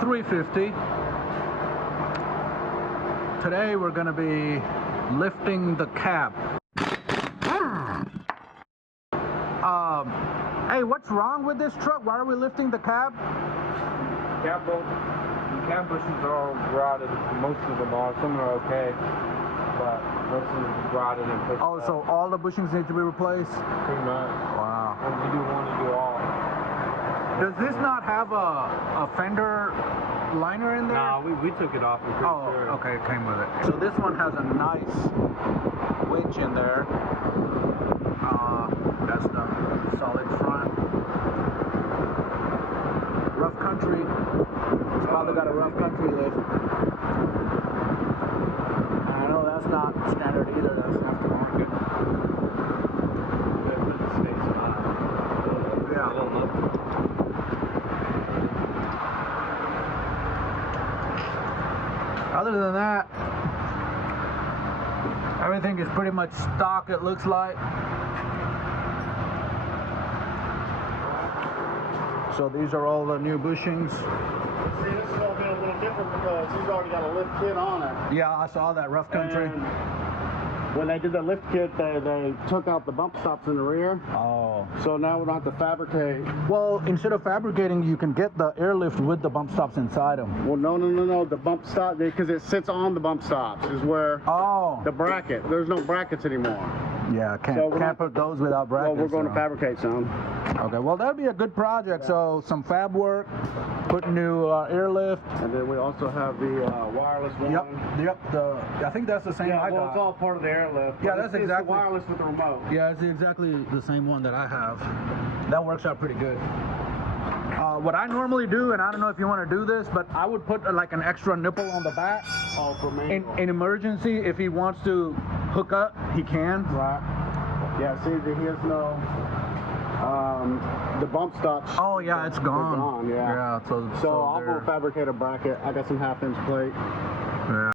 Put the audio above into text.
F350. Today we're going to be lifting the cab. Hey, what's wrong with this truck? Why are we lifting the cab? Cab bushings are all rotted. Most of them are. Some are okay, but most of them are rotted and pushed Oh, so all the bushings need to be replaced? pretty much. Wow. And you do one, you do all. Does this not have a fender liner in there? Nah, we took it off. I'm pretty sure. Okay, it came with it. So this one has a nice winch in there. That's the solid front. Rough country. It's probably got a rough country lift. I know that's not standard either. That's aftermarket. Yeah. Other than that, everything is pretty much stock, it looks like. So these are all the new bushings. See, this is going to be a little different because he's already got a lift kit on it. Yeah, I saw that rough country. And when they did the lift kit, they took out the bump stops in the rear. Oh. So now we don't have to fabricate. Well, instead of fabricating, you can get the AirLift with the bump stops inside them. Well, no. The bump stop, because it sits on the bump stops, is where the bracket. There's no brackets anymore. Yeah, can't put those without brackets. Well, we're going to fabricate some. Okay, well, that'd be a good project. So some fab work, put new AirLift. And then we also have the wireless one. Yep. I think that's the same I got. It's all part of the AirLift. Yeah, that's exactly. It's the wireless with the remote. Yeah, it's exactly the same one that I have. That works out pretty good. What I normally do, and I don't know if you want to do this, but I would put like an extra nipple on the back. Oh, for me. In emergency, if he wants to hook up, he can. Right. Yeah, see, he has no, the bump stops. Oh, yeah, it's gone. They're gone, yeah. Yeah, so I'll go fabricate a bracket. I got some 1/2 inch plate. Yeah.